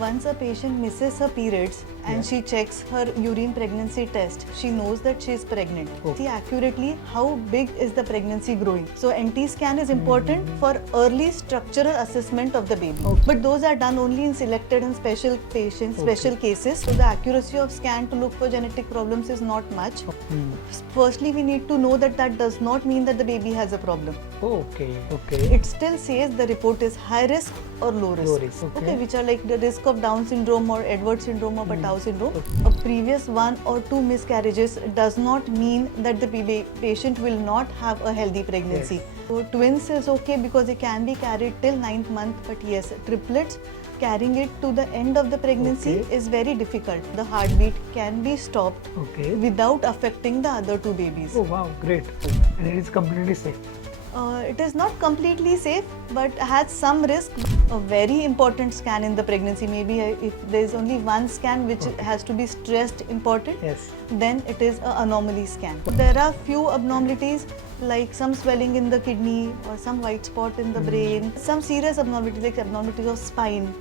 Once a patient misses her periods and she checks her urine pregnancy test, she knows that she is pregnant. See accurately how big is the pregnancy growing. So NT scan is important for early structural assessment of the baby. But those are done only in selected and special patients, special cases. So the accuracy of scan to look for genetic problems is not much. Firstly, we need to know that that does not mean that the baby has a problem. Okay. It still says the report is high risk or low risk. Low risk, okay. Which are like the risk of Down syndrome or Edwards syndrome or Patau syndrome. A previous 1 or 2 miscarriages does not mean that the patient will not have a healthy pregnancy. Yes. So twins is okay because it can be carried till 9th month, but yes, triplets, carrying it to the end of the pregnancy is very difficult. The heartbeat can be stopped without affecting the other 2 babies. Oh wow, great. And it is completely safe. It is not completely safe, but has some risk. A very important scan in the pregnancy, maybe if there is only one scan which has to be stressed important, then it is an anomaly scan. There are few abnormalities like some swelling in the kidney or some white spot in the brain, some serious abnormalities like abnormalities of spine,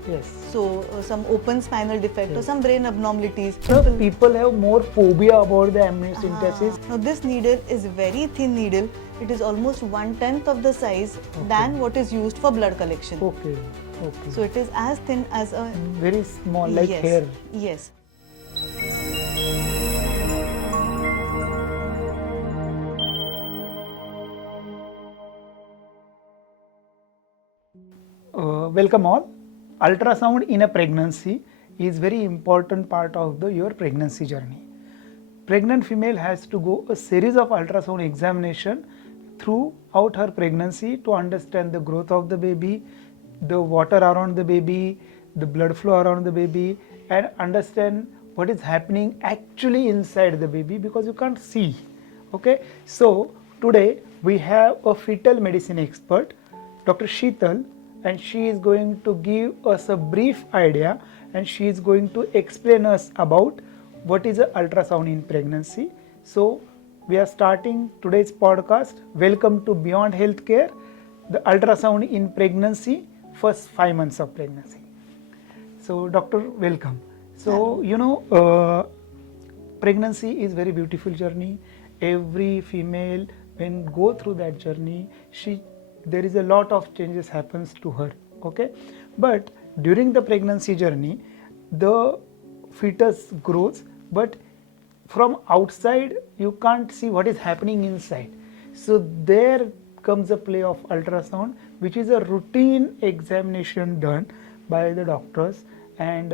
so some open spinal defect or some brain abnormalities. So people have more phobia about the amniocentesis. Now this needle is very thin needle. It is almost 1/10 of the size than what is used for blood collection. So it is as thin as a very small, like hair. Yes. Welcome all. Ultrasound in a pregnancy is very important part of your pregnancy journey. Pregnant female has to go a series of ultrasound examination throughout her pregnancy to understand the growth of the baby, the water around the baby, the blood flow around the baby, and understand what is happening actually inside the baby because you can't see. Okay, so today we have a fetal medicine expert, Dr. Sheetal, and she is going to give us a brief idea and she is going to explain us about what is an ultrasound in pregnancy. So we are starting today's podcast. Welcome to Beyond Healthcare, the ultrasound in pregnancy, first 5 months of pregnancy. So doctor, welcome. So pregnancy is very beautiful journey. Every female when go through that journey, there is a lot of changes happens to her. Okay, but during the pregnancy journey, the fetus grows, but from outside you can't see what is happening inside. So there comes a play of ultrasound, which is a routine examination done by the doctors, and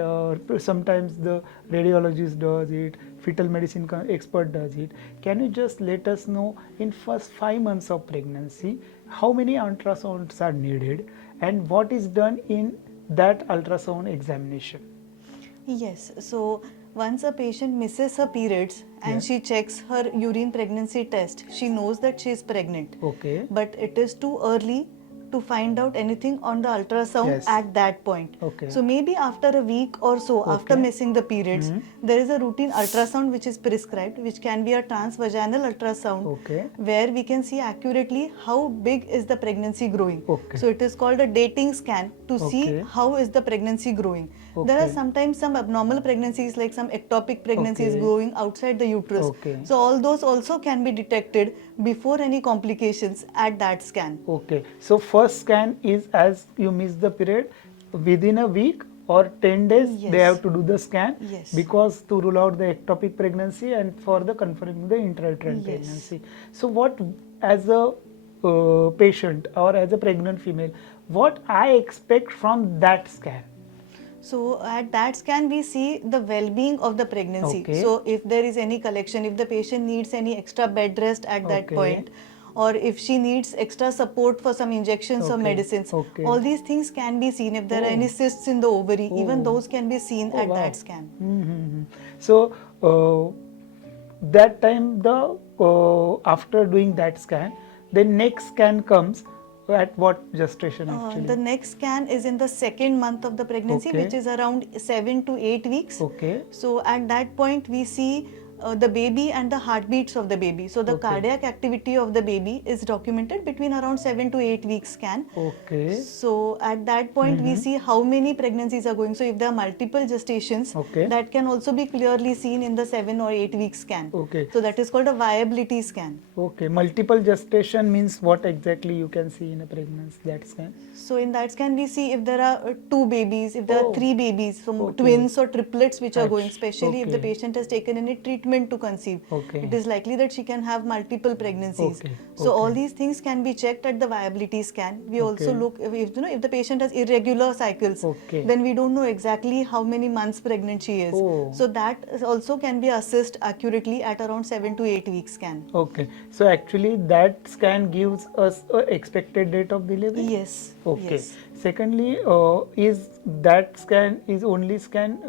sometimes the radiologist does it, fetal medicine expert does it. Can you just let us know in first 5 months of pregnancy how many ultrasounds are needed and what is done in that ultrasound examination? Yes, so once a patient misses her periods and she checks her urine pregnancy test, she knows that she is pregnant. But it is too early to find out anything on the ultrasound at that point. So maybe after a week or so after missing the periods, there is a routine ultrasound which is prescribed, which can be a transvaginal ultrasound, where we can see accurately how big is the pregnancy growing. So it is called a dating scan to see how is the pregnancy growing. There are sometimes some abnormal pregnancies like some ectopic pregnancies growing outside the uterus. So all those also can be detected before any complications at that scan. So first scan is as you miss the period, within a week or 10 days they have to do the scan because to rule out the ectopic pregnancy and for the confirming the intrauterine pregnancy. So what as a patient or as a pregnant female, what I expect from that scan? So at that scan we see the well-being of the pregnancy. So if there is any collection, if the patient needs any extra bed rest at that point, or if she needs extra support for some injections or medicines, all these things can be seen. If there are any cysts in the ovary, even those can be seen at that scan. So that time after doing that scan, the next scan comes at what gestation actually? The next scan is in the 2nd month of the pregnancy, which is around 7 to 8 weeks. So at that point we see the baby and the heartbeats of the baby. So the cardiac activity of the baby is documented between around 7 to 8 weeks scan. Okay. So at that point we see how many pregnancies are going. So if there are multiple gestations, that can also be clearly seen in the 7 or 8 week scan. Okay. So that is called a viability scan. Okay. Multiple gestation means what exactly you can see in a pregnancy, that scan? So in that scan we see if there are 2 babies, if there are 3 babies, so twins or triplets which are going, especially if the patient has taken any treatment to conceive. It is likely that she can have multiple pregnancies. So all these things can be checked at the viability scan. We also look if the patient has irregular cycles, then we don't know exactly how many months pregnant she is. So that also can be assessed accurately at around 7 to 8 weeks scan. Okay. So actually that scan gives us a expected date of delivery? Yes. Okay. Yes. Secondly, is that scan is only scan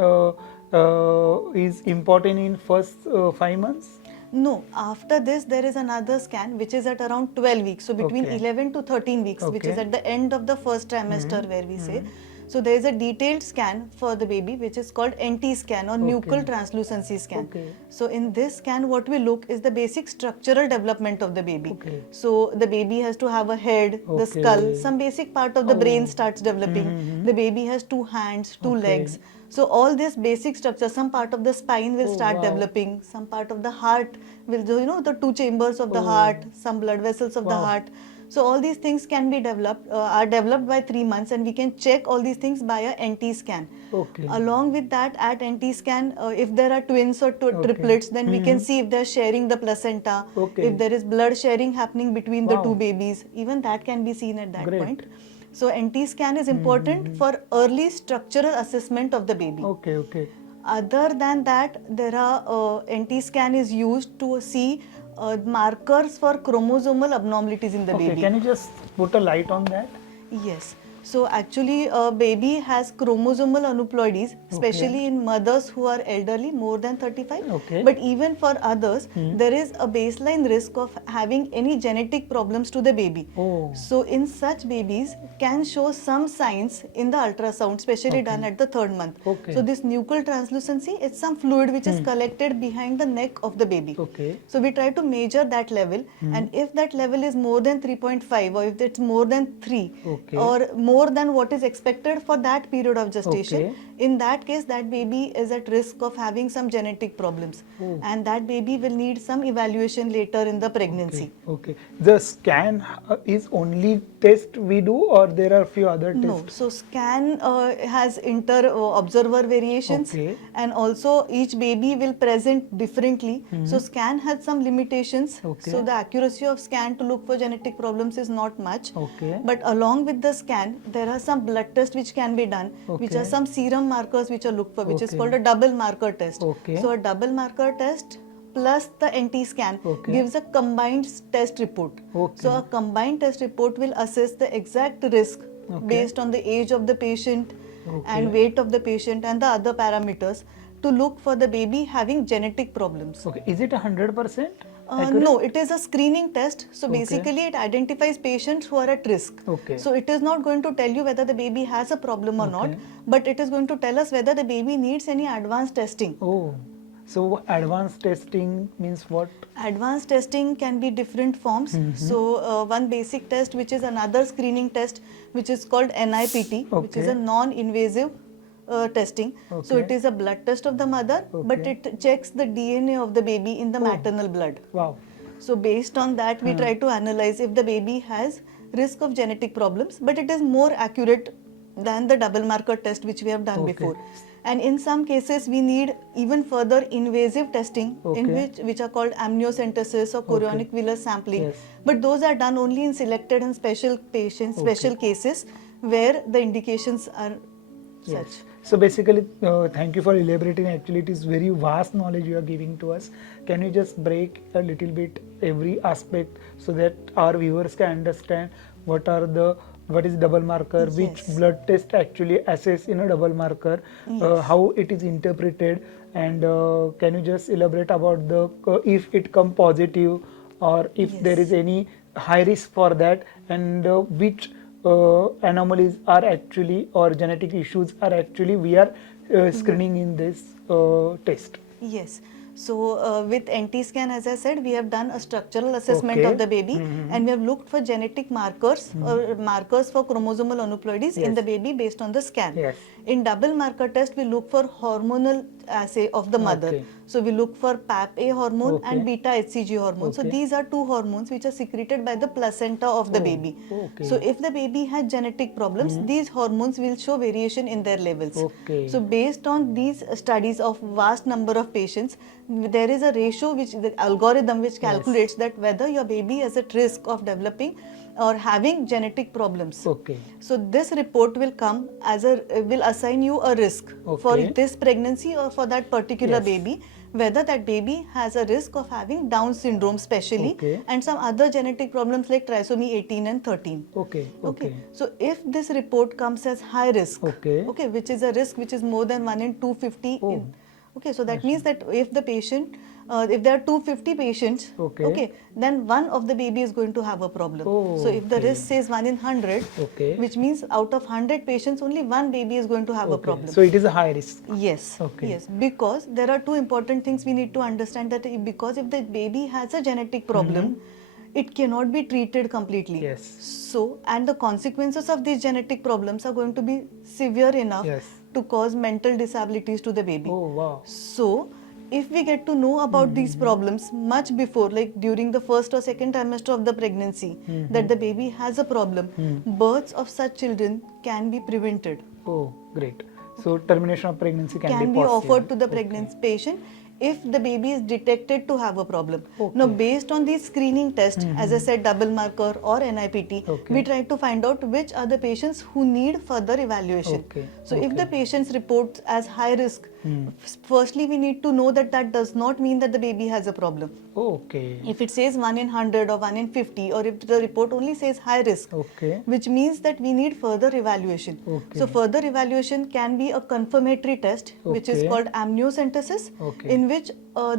is important in first 5 months? No, after this there is another scan which is at around 12 weeks. So between 11 to 13 weeks, which is at the end of the first trimester where we say. So there is a detailed scan for the baby which is called NT scan or nuchal translucency scan. So in this scan what we look is the basic structural development of the baby. So the baby has to have a head, the skull, some basic part of the brain starts developing. The baby has 2 hands, 2 legs. So all this basic structure, some part of the spine will start developing, some part of the heart will, the 2 chambers of the heart, some blood vessels of the heart. So all these things can be developed, are developed by 3 months, and we can check all these things by a NT scan. Along with that, at NT scan, if there are twins or triplets, then we can see if they are sharing the placenta, if there is blood sharing happening between the 2 babies, even that can be seen at that point. So NT scan is important for early structural assessment of the baby. Other than that, there are NT scan is used to see markers for chromosomal abnormalities in the baby. Can you just put a light on that? Yes. So actually a baby has chromosomal aneuploidies, especially in mothers who are elderly, more than 35. But even for others, there is a baseline risk of having any genetic problems to the baby. So in such babies can show some signs in the ultrasound, especially done at the 3rd month. So this nuchal translucency is some fluid which is collected behind the neck of the baby. So we try to measure that level, and if that level is more than 3.5 or if it's more than 3 or more than what is expected for that period of gestation, in that case that baby is at risk of having some genetic problems, and that baby will need some evaluation later in the pregnancy. The scan is only test we do, or there are few other tests? No, so scan has inter-observer variations, and also each baby will present differently. So scan has some limitations. So the accuracy of scan to look for genetic problems is not much. But along with the scan, there are some blood tests which can be done, which are some serum markers which are looked for, which is called a double marker test. So a double marker test plus the NT scan gives a combined test report. So a combined test report will assess the exact risk based on the age of the patient and weight of the patient and the other parameters to look for the baby having genetic problems. Is it 100%? No, it is a screening test. So basically it identifies patients who are at risk. So it is not going to tell you whether the baby has a problem or not, but it is going to tell us whether the baby needs any advanced testing. So advanced testing means what? Advanced testing can be different forms. So one basic test which is another screening test which is called NIPT, which is a non-invasive testing. So it is a blood test of the mother, but it checks the DNA of the baby in the maternal blood. So based on that we try to analyze if the baby has risk of genetic problems, but it is more accurate than the double marker test which we have done before. And in some cases we need even further invasive testing in which are called amniocentesis or chorionic villus sampling. But those are done only in selected and special patients, special cases where the indications are such. So basically, thank you for elaborating. Actually, it is very vast knowledge you are giving to us. Can you just break a little bit every aspect so that our viewers can understand what is double marker, which blood test actually assess in a double marker, how it is interpreted, and can you just elaborate about the if it come positive or if there is any high risk for that, and which anomalies are actually or genetic issues are actually we are screening in this test? Yes. So with NT scan, as I said, we have done a structural assessment of the baby, and we have looked for genetic markers or markers for chromosomal aneuploidies in the baby based on the scan. Yes. In double marker test, we look for hormonal assay of the mother. Okay. So we look for PAP-A hormone Okay. and beta HCG hormone. So Okay. these are two hormones which are secreted by the placenta of the baby. Okay. So if the baby has genetic problems, these hormones will show variation in their levels. Okay. So based on these studies of vast number of patients, there is a ratio which the algorithm which calculates that whether your baby is at risk of developing or having genetic problems. Okay. So this report will come as will assign you a risk for Okay. this pregnancy or for that particular Yes. baby, whether that baby has a risk of having Down syndrome specially, Okay. and some other genetic problems like trisomy 18 and 13. Okay. Okay. So if this report comes as high risk, Okay. which is a risk which is more than 1 in 250. Oh. So that means that if the patient, if there are 250 patients, Okay. then one of the baby is going to have a problem. Oh, So if the okay. risk says 1 in 100, Okay. which means out of 100 patients, only one baby is going to have a problem. So it is a high risk. Yes. Okay. Yes. Because there are two important things we need to understand, that because if the baby has a genetic problem, it cannot be treated completely. Yes. So, and the consequences of these genetic problems are going to be severe enough Yes. to cause mental disabilities to the baby. Oh, wow. So, if we get to know about these problems much before, like during the first or second trimester of the pregnancy, that the baby has a problem, births of such children can be prevented. Oh, great. So termination of pregnancy can Be possible. offered to the pregnant patient if the baby is detected to have a problem. Okay. Now, based on these screening tests, as I said, double marker or NIPT, Okay. we try to find out which are the patients who need further evaluation. Okay. So, if the patient's reports as high risk, firstly we need to know that that does not mean that the baby has a problem. Okay. If it says 1 in 100 or 1 in 50, or if the report only says high risk, Okay. which means that we need further evaluation. Okay. So further evaluation can be a confirmatory test, which is Okay. called amniocentesis, Okay. in which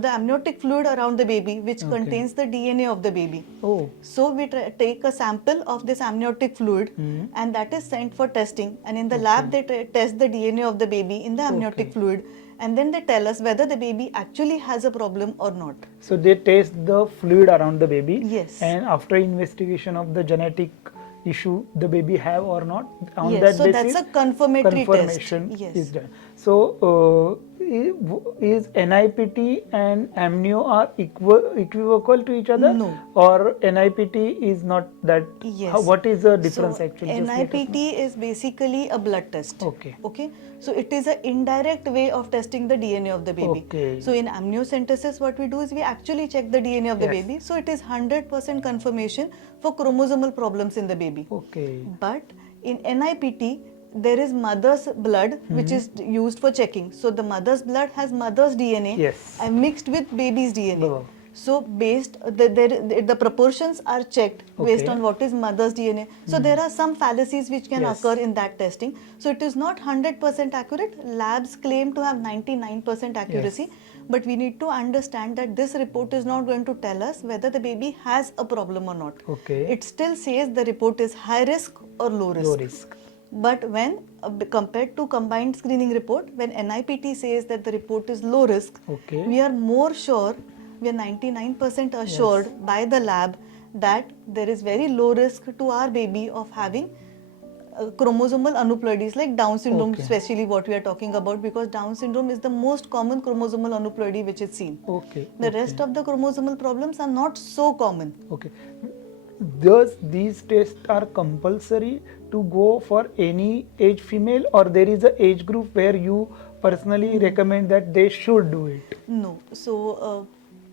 the amniotic fluid around the baby, which contains the DNA of the baby. Oh. So we take a sample of this amniotic fluid, and that is sent for testing. And in the lab, they test the DNA of the baby in the amniotic fluid, and then they tell us whether the baby actually has a problem or not. So they test the fluid around the baby. Yes. And after investigation of the genetic issue the baby have or not, on Yes, that so basis that's a confirmatory confirmation test. Yes. is done. So is NIPT and amnio are equivocal to each other? No. Or NIPT is not that? Yes. What is the difference So, actually? Just let us NIPT know. is basically a blood test. Okay. Okay. So it is an indirect way of testing the DNA of the baby. Okay. So in amniocentesis, what we do is we actually check the DNA of the Yes. baby. So it is 100% confirmation for chromosomal problems in the baby. Okay. But in NIPT, there is mother's blood which is used for checking. So the mother's blood has mother's DNA Yes. and mixed with baby's DNA. Oh. So based the proportions are checked based Okay. on what is mother's DNA. So there are some fallacies which can Yes. occur in that testing. So it is not 100% accurate. Labs claim to have 99% accuracy. But we need to understand that this report is not going to tell us whether the baby has a problem or not. Okay. It still says the report is high risk or low risk. Low risk. But when compared to combined screening report, when NIPT says that the report is low risk, Okay. we are more sure, we are 99% assured by the lab that there is very low risk to our baby of having chromosomal aneuploidies like Down syndrome, Okay. especially what we are talking about, because Down syndrome is the most common chromosomal aneuploidy which is seen. Okay. The rest of the chromosomal problems are not so common. Okay. Does these tests are compulsory to go for any age female, or there is a age group where you personally recommend that they should do it? No. So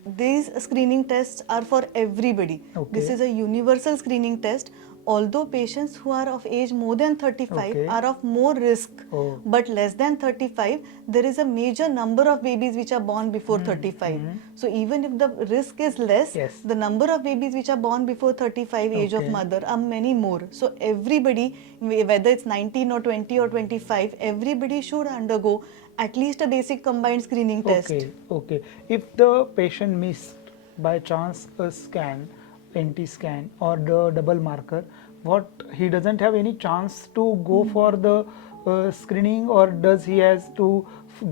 these screening tests are for everybody. Okay. This is a universal screening test. Although patients who are of age more than 35 Okay. are of more risk, Oh. but less than 35, there is a major number of babies which are born before 35. So even if the risk is less, Yes. the number of babies which are born before 35 age of Okay. mother are many more. So everybody, whether it's 19 or 20 or 25, everybody should undergo at least a basic combined screening test. Okay. Okay. If the patient missed by chance a scan, NT scan or the double marker, what he doesn't have any chance to go for the screening, or does he has to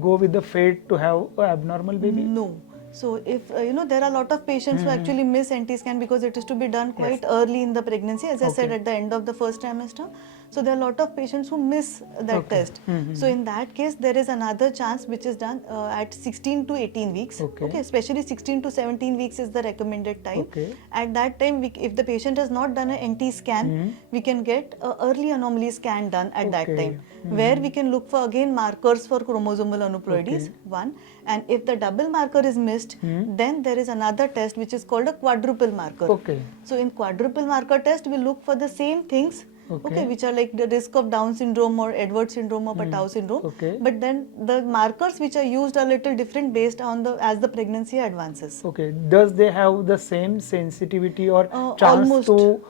go with the fate to have an abnormal baby? No, So if there are a lot of patients who actually miss NT scan because it is to be done quite early in the pregnancy, as I said, at the end of the first trimester. So there are a lot of patients who miss that test. So in that case, there is another chance which is done at 16 to 18 weeks. Okay, especially 16 to 17 weeks is the recommended time. At that time, if the patient has not done an NT scan, we can get an early anomaly scan done at that time, where we can look for again markers for chromosomal aneuploidies, one. And if the double marker is missed, then there is another test which is called a quadruple marker. So in quadruple marker test, we look for the same things, which are like the risk of Down syndrome or Edwards syndrome or Patau syndrome. But then the markers which are used are little different based on as the pregnancy advances. Does they have the same sensitivity or chance almost to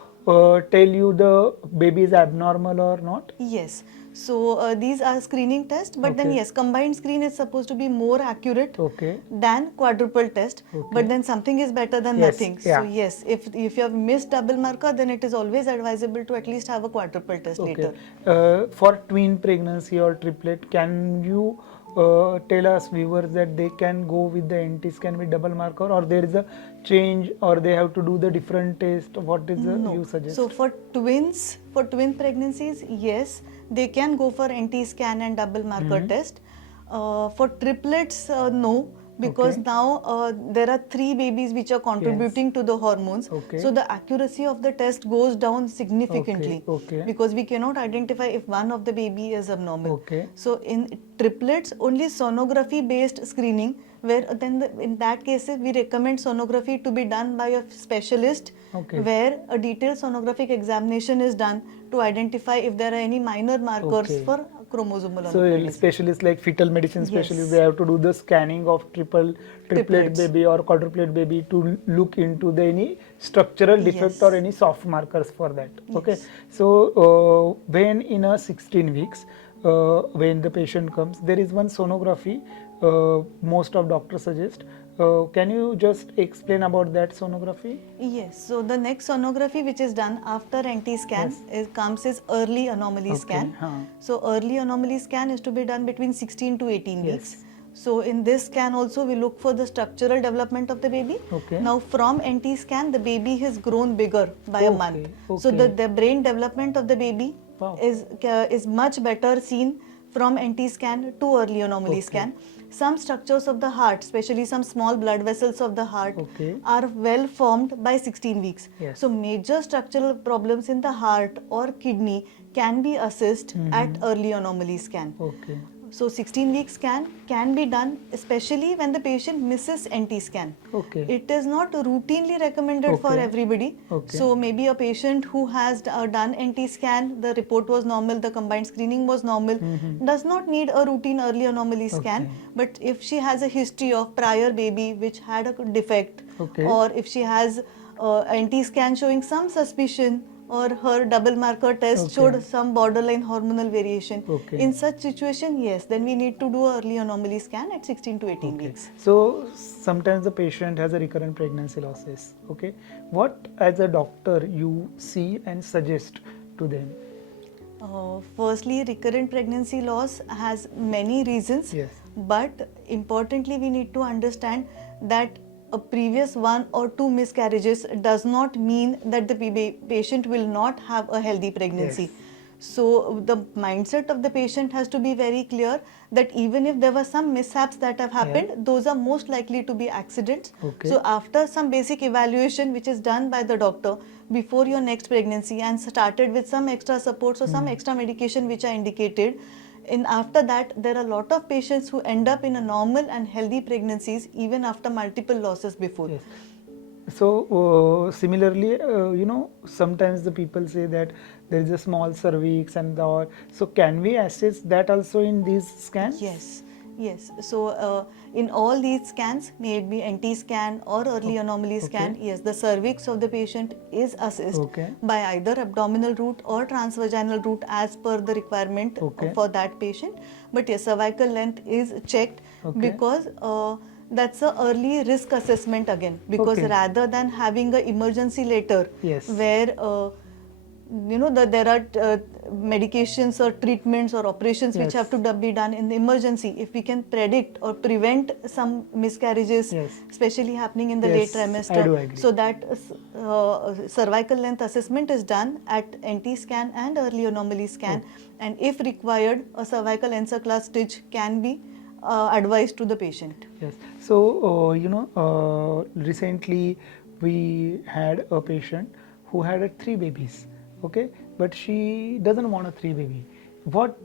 tell you the baby is abnormal or not? Yes. So these are screening tests, but then yes, combined screen is supposed to be more accurate than quadruple test. But then something is better than nothing. So yes, if you have missed double marker, then it is always advisable to at least have a quadruple test later. For twin pregnancy or triplet, can you tell us viewers that they can go with the NT scan with double marker, or there is a change, or they have to do the different test? What is the you suggest? So for twin pregnancies, yes, they can go for NT scan and double marker test. For triplets, no, because now there are 3 babies which are contributing to the hormones. So the accuracy of the test goes down significantly because we cannot identify if one of the baby is abnormal. So in triplets, only sonography based screening, where then in that case we recommend sonography to be done by a specialist, where a detailed sonographic examination is done to identify if there are any minor markers for chromosomal anomalies. So specialists like fetal medicine specialists, they have to do the scanning of triplet baby or quadruplet baby to look into the any structural defect or any soft markers for that. So when in a 16 weeks, when the patient comes, there is one sonography most of doctors suggest. Can you just explain about that sonography? Yes. So the next sonography which is done after NT scan comes is early anomaly scan. So early anomaly scan is to be done between 16 to 18 weeks. So in this scan also we look for the structural development of the baby. Now from NT scan the baby has grown bigger by a month. So the brain development of the baby is much better seen from NT scan to early anomaly scan. Some structures of the heart, especially some small blood vessels of the heart, are well formed by 16 weeks. So major structural problems in the heart or kidney can be assessed at early anomaly scan. So 16-week scan can be done especially when the patient misses NT scan. It is not routinely recommended for everybody. So maybe a patient who has done NT scan, the report was normal, the combined screening was normal, does not need a routine early anomaly scan. But if she has a history of prior baby which had a defect, or if she has NT scan showing some suspicion, or her double marker test showed some borderline hormonal variation. In such situation, yes, then we need to do early anomaly scan at 16 to 18 weeks. So sometimes the patient has a recurrent pregnancy losses. What as a doctor you see and suggest to them? Firstly, recurrent pregnancy loss has many reasons, but importantly we need to understand that a previous 1 or 2 miscarriages does not mean that the patient will not have a healthy pregnancy. So the mindset of the patient has to be very clear that even if there were some mishaps that have happened, those are most likely to be accidents. So after some basic evaluation which is done by the doctor before your next pregnancy and started with some extra supports or some extra medication which are indicated, after that there are a lot of patients who end up in a normal and healthy pregnancies even after multiple losses before. So similarly, sometimes the people say that there is a small cervix and all. So can we assess that also in these scans? Yes. So in all these scans, may it be NT scan or early anomaly scan, the cervix of the patient is assessed by either abdominal route or transvaginal route as per the requirement for that patient. But yes, cervical length is checked because that's a early risk assessment again, because rather than having an emergency later where there are medications or treatments or operations which have to be done in the emergency. If we can predict or prevent some miscarriages, especially happening in the late trimester, so that cervical length assessment is done at NT scan and early anomaly scan, and if required, a cervical encerclaste stitch can be advised to the patient. Yes. So, recently we had a patient who had 3 babies, okay, but she doesn't want a 3 baby. What,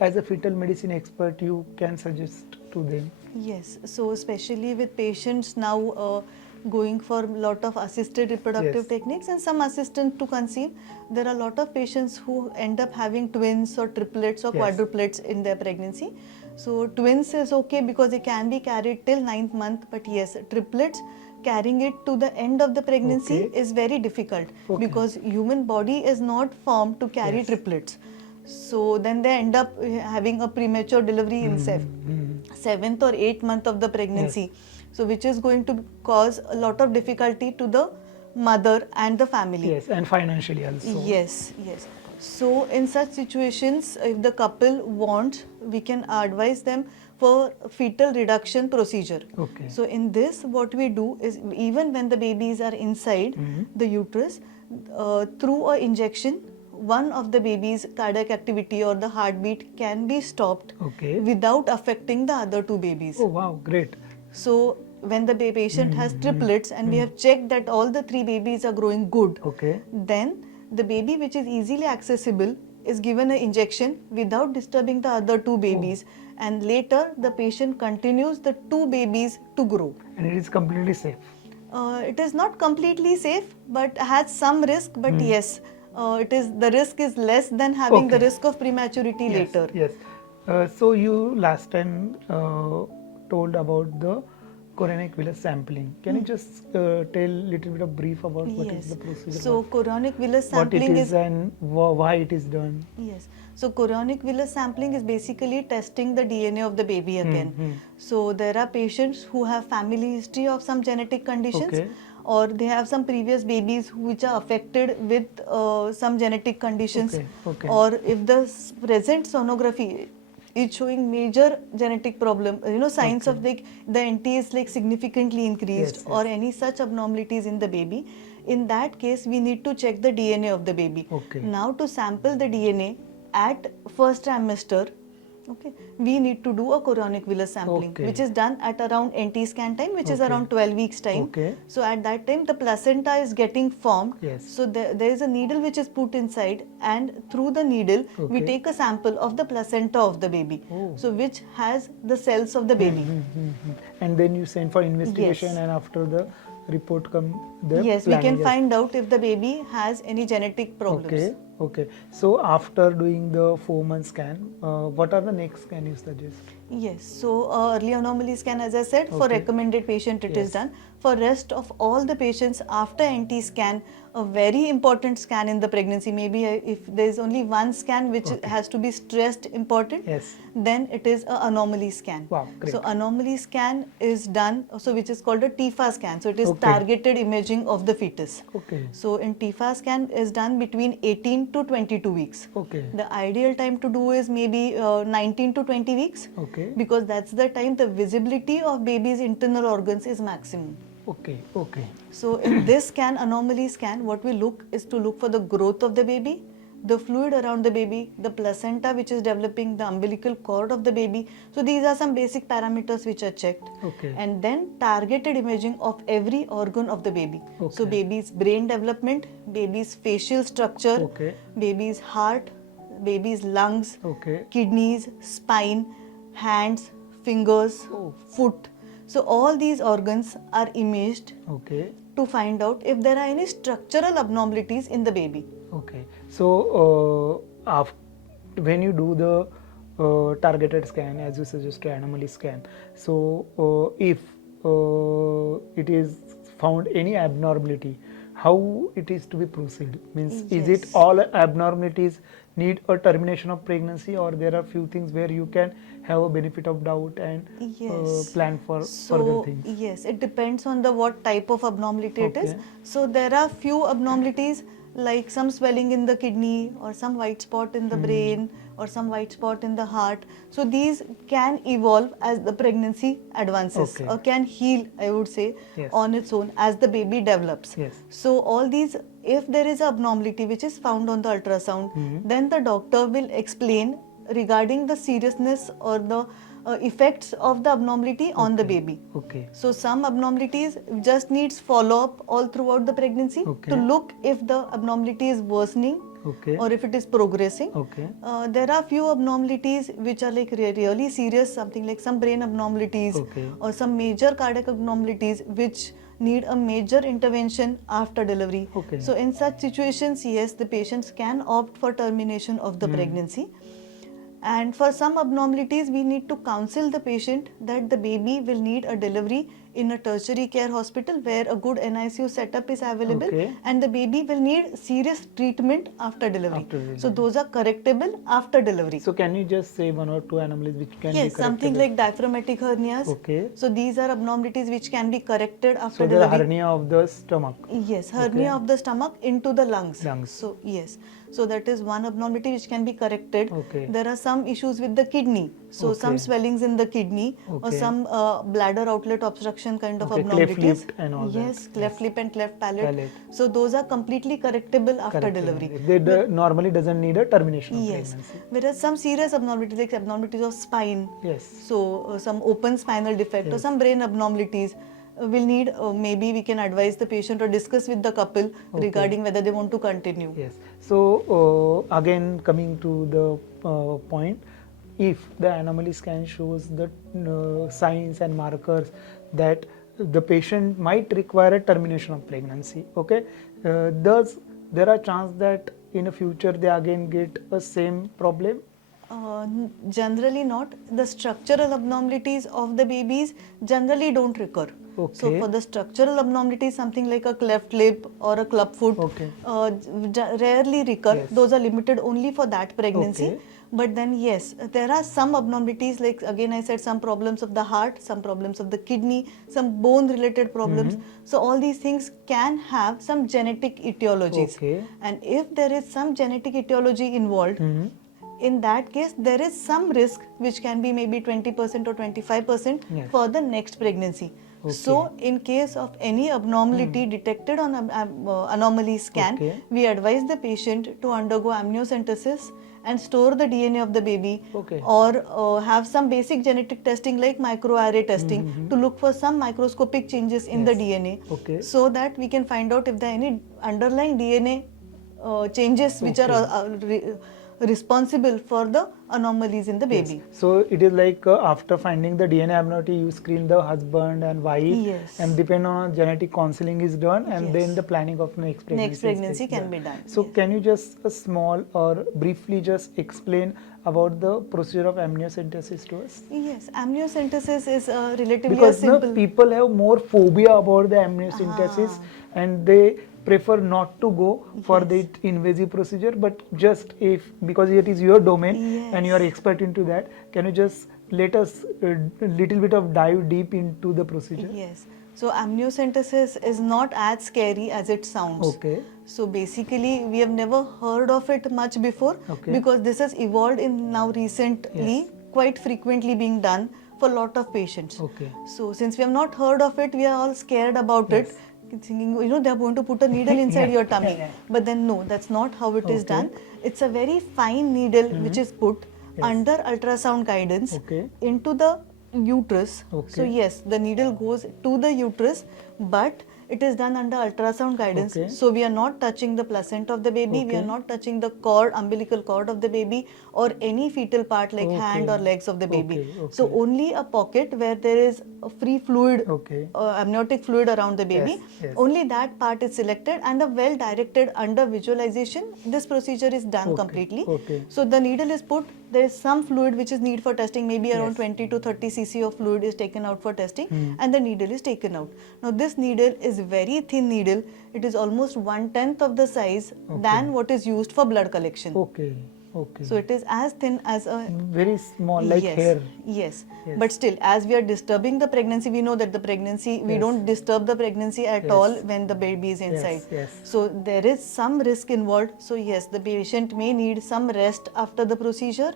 as a fetal medicine expert, you can suggest to them? Yes, so especially with patients now going for a lot of assisted reproductive techniques and some assistant to conceive, there are a lot of patients who end up having twins or triplets or quadruplets in their pregnancy. So twins is okay because it can be carried till 9th month, but yes, triplets, carrying it to the end of the pregnancy is very difficult because human body is not formed to carry triplets. So then they end up having a premature delivery in 7th or 8th month of the pregnancy. So which is going to cause a lot of difficulty to the mother and the family. Yes, and financially also. Yes, yes. So in such situations, if the couple wants, we can advise them for fetal reduction procedure. So in this, what we do is, even when the babies are inside the uterus, through a injection, one of the baby's cardiac activity or the heartbeat can be stopped without affecting the other 2 babies. Oh wow, great. So when the patient has triplets and we have checked that all the 3 babies are growing good, then the baby which is easily accessible is given an injection without disturbing the other 2 babies, and later the patient continues the 2 babies to grow. And it is completely safe? It is not completely safe, but has some risk, but yes, the risk is less than having the risk of prematurity later. Yes. So you last time told about the chorionic villus sampling. Can you just tell a little bit of brief about what is the procedure? So chorionic villus sampling what it is and why it is done? Yes. So chorionic villus sampling is basically testing the DNA of the baby again. So there are patients who have family history of some genetic conditions, or they have some previous babies which are affected with some genetic conditions, or if the present sonography is showing major genetic problem, signs of the NT is significantly increased, or any such abnormalities in the baby. In that case, we need to check the DNA of the baby. Now, to sample the DNA at first trimester, we need to do a chorionic villus sampling, which is done at around NT scan time, which is around 12 weeks time. So at that time, the placenta is getting formed. So there is a needle which is put inside, and through the needle, we take a sample of the placenta of the baby, so which has the cells of the baby. And then you send for investigation, and after the report come, we can find out if the baby has any genetic problems. So after doing the 4-month scan, what are the next scan you suggest? Yes, so early anomaly scan, as I said, for recommended patient it is done. For rest of all the patients, after NT scan, a very important scan in the pregnancy, maybe if there is only one scan which has to be stressed important, then it is an anomaly scan. Wow, great. So anomaly scan is done, so which is called a TIFA scan. So it is targeted imaging of the fetus. So in TIFA scan is done between 18 to 22 weeks. The ideal time to do is maybe 19 to 20 weeks, because that's the time the visibility of baby's internal organs is maximum. So in this scan, anomaly scan, what we look is to look for the growth of the baby, the fluid around the baby, the placenta which is developing, the umbilical cord of the baby. So these are some basic parameters which are checked. And then targeted imaging of every organ of the baby. So baby's brain development, baby's facial structure, baby's heart, baby's lungs, kidneys, spine, hands, fingers, foot. So all these organs are imaged to find out if there are any structural abnormalities in the baby. So when you do the targeted scan, as you suggested, anomaly scan, so if it is found any abnormality, how it is to be proceed? Means is it all abnormalities need a termination of pregnancy, or there are few things where you can have a benefit of doubt and plan for further things? Yes, it depends on the what type of abnormality it is. So there are few abnormalities like some swelling in the kidney or some white spot in the brain or some white spot in the heart. So these can evolve as the pregnancy advances or can heal, I would say, on its own as the baby develops. So all these, if there is an abnormality which is found on the ultrasound, then the doctor will explain regarding the seriousness or the effects of the abnormality on the baby. So some abnormalities just needs follow-up all throughout the pregnancy to look if the abnormality is worsening or if it is progressing. There are few abnormalities which are like really serious, something like some brain abnormalities or some major cardiac abnormalities which need a major intervention after delivery. So in such situations, yes, the patients can opt for termination of the pregnancy. And for some abnormalities, we need to counsel the patient that the baby will need a delivery in a tertiary care hospital where a good NICU setup is available and the baby will need serious treatment after delivery. So those are correctable after delivery. So can you just say one or two anomalies which can be corrected? Yes, something like diaphragmatic hernias. So these are abnormalities which can be corrected after delivery. So the hernia of the stomach. Yes, hernia of the stomach into the lungs. So yes. So that is one abnormality which can be corrected. There are some issues with the kidney. So some swellings in the kidney or some bladder outlet obstruction kind of abnormalities. Cleft lip and all yes, cleft lip and cleft palate. So those are completely correctable after delivery. They normally doesn't need a termination of pregnancy. Whereas some serious abnormalities like abnormalities of spine. So some open spinal defect or some brain abnormalities will need, maybe we can advise the patient or discuss with the couple regarding whether they want to continue. So again coming to the point, if the anomaly scan shows the signs and markers that the patient might require a termination of pregnancy, does there are chance that in the future they again get a same problem? Generally not. The structural abnormalities of the babies generally don't recur. So for the structural abnormalities, something like a cleft lip or a club foot rarely recur. Those are limited only for that pregnancy. But then yes, there are some abnormalities like again I said some problems of the heart, some problems of the kidney, some bone related problems. So all these things can have some genetic etiologies. And if there is some genetic etiology involved, in that case there is some risk which can be maybe 20% or 25% for the next pregnancy. So in case of any abnormality detected on anomaly scan, we advise the patient to undergo amniocentesis and store the DNA of the baby or have some basic genetic testing like microarray testing to look for some microscopic changes in the DNA so that we can find out if there are any underlying DNA changes which are responsible for the anomalies in the baby. So it is like after finding the DNA abnormality, you screen the husband and wife, and depending on genetic counseling is done, and then the planning of next pregnancy can be done. So can you just small or briefly just explain about the procedure of amniocentesis to us? Yes, amniocentesis is relatively because simple. People have more phobia about the amniocentesis and they prefer not to go for the invasive procedure, but just if because it is your domain and you are expert into that, can you just let us a little bit of dive deep into the procedure? Yes. So amniocentesis is not as scary as it sounds. So basically we have never heard of it much before because this has evolved in now recently quite frequently being done for a lot of patients. So since we have not heard of it, we are all scared about it, thinking, they are going to put a needle inside your tummy. But then no, that's not how it is done. It's a very fine needle which is put under ultrasound guidance into the uterus. So yes, the needle goes to the uterus, but it is done under ultrasound guidance. So we are not touching the placenta of the baby, we are not touching the cord, umbilical cord of the baby or any fetal part like hand or legs of the baby. So only a pocket where there is a free fluid, amniotic fluid around the baby, only that part is selected and a well directed under visualization, this procedure is done completely. So the needle is put, there is some fluid which is needed for testing, maybe around 20 to 30 cc of fluid is taken out for testing and the needle is taken out. Now this needle is very thin needle, it is almost 1/10 of the size than what is used for blood collection. Okay. So it is as thin as a very small, like yes, hair. Yes. Yes. But still, as we are disturbing the pregnancy, we know that the pregnancy, we Yes. don't disturb the pregnancy at Yes. all when the baby is inside. Yes. So there is some risk involved. So yes, the patient may need some rest after the procedure,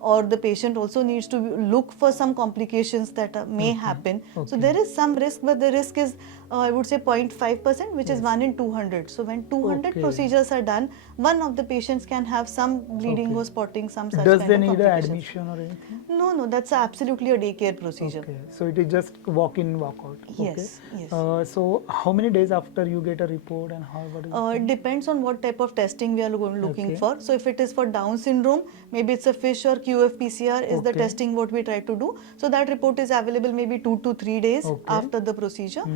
or the patient also needs to look for some complications that may happen. So there is some risk, but the risk is I would say 0.5%, which is 1 in 200. So when 200 procedures are done, one of the patients can have some bleeding or spotting, some such Does kind they of need complications. admission or anything? No, that's absolutely a daycare procedure. Okay, so it is just walk in, walk out. Yes, yes. So how many days after you get a report, and how what is It depends on what type of testing we are looking Okay. for. So if it is for Down syndrome, maybe it's a FISH or QF-PCR is the Okay. testing what we try to do. So that report is available maybe 2 to 3 days after the procedure.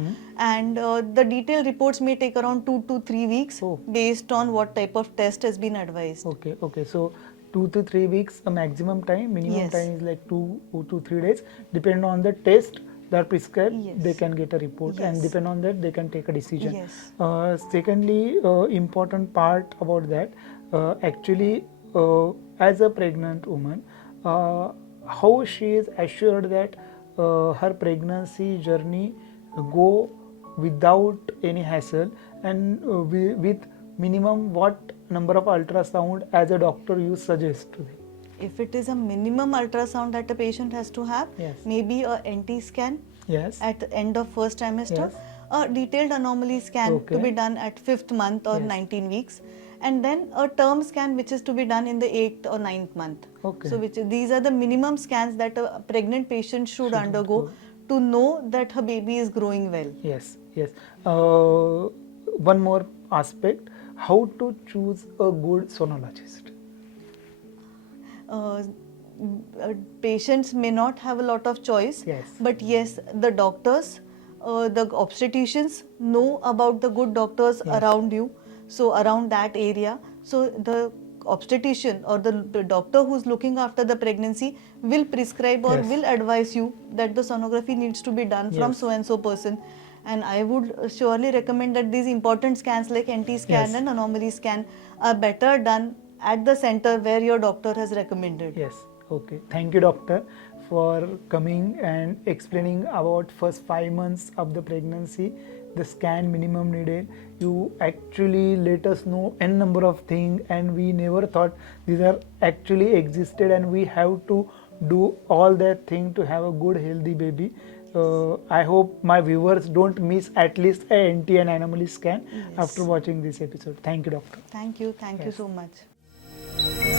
And the detailed reports may take around 2 to 3 weeks based on what type of test has been advised. Okay. So 2 to 3 weeks, a maximum time, minimum Yes. time is like 2 to 3 days. Depending on the test that are prescribed, Yes. they can get a report, and Yes. depend on that they can take a decision. Yes. Secondly, important part about that, actually, as a pregnant woman, how she is assured that her pregnancy journey go without any hassle, and with minimum what number of ultrasound as a doctor you suggest to them? If it is a minimum ultrasound that a patient has to have, Yes. maybe a NT scan Yes. at the end of first trimester, Yes. a detailed anomaly scan to be done at 5th month or 19 weeks, and then a term scan which is to be done in the 8th or 9th month. Okay. So these are the minimum scans that a pregnant patient should undergo to know that her baby is growing well. Yes. One more aspect, how to choose a good sonologist? Patients may not have a lot of choice, but yes, the doctors, the obstetricians know about the good doctors around you, so around that area. So the obstetrician or the doctor who's looking after the pregnancy will prescribe or will advise you that the sonography needs to be done from so and so person. And I would surely recommend that these important scans like NT scan and anomaly scan are better done at the center where your doctor has recommended. Yes. Okay. Thank you, doctor, for coming and explaining about first 5 months of the pregnancy, the scan minimum needed. You actually let us know n number of things, and we never thought these are actually existed, and we have to do all that thing to have a good healthy baby. I hope my viewers don't miss at least a NT and anomaly scan after watching this episode. Thank you, doctor. Thank you so much.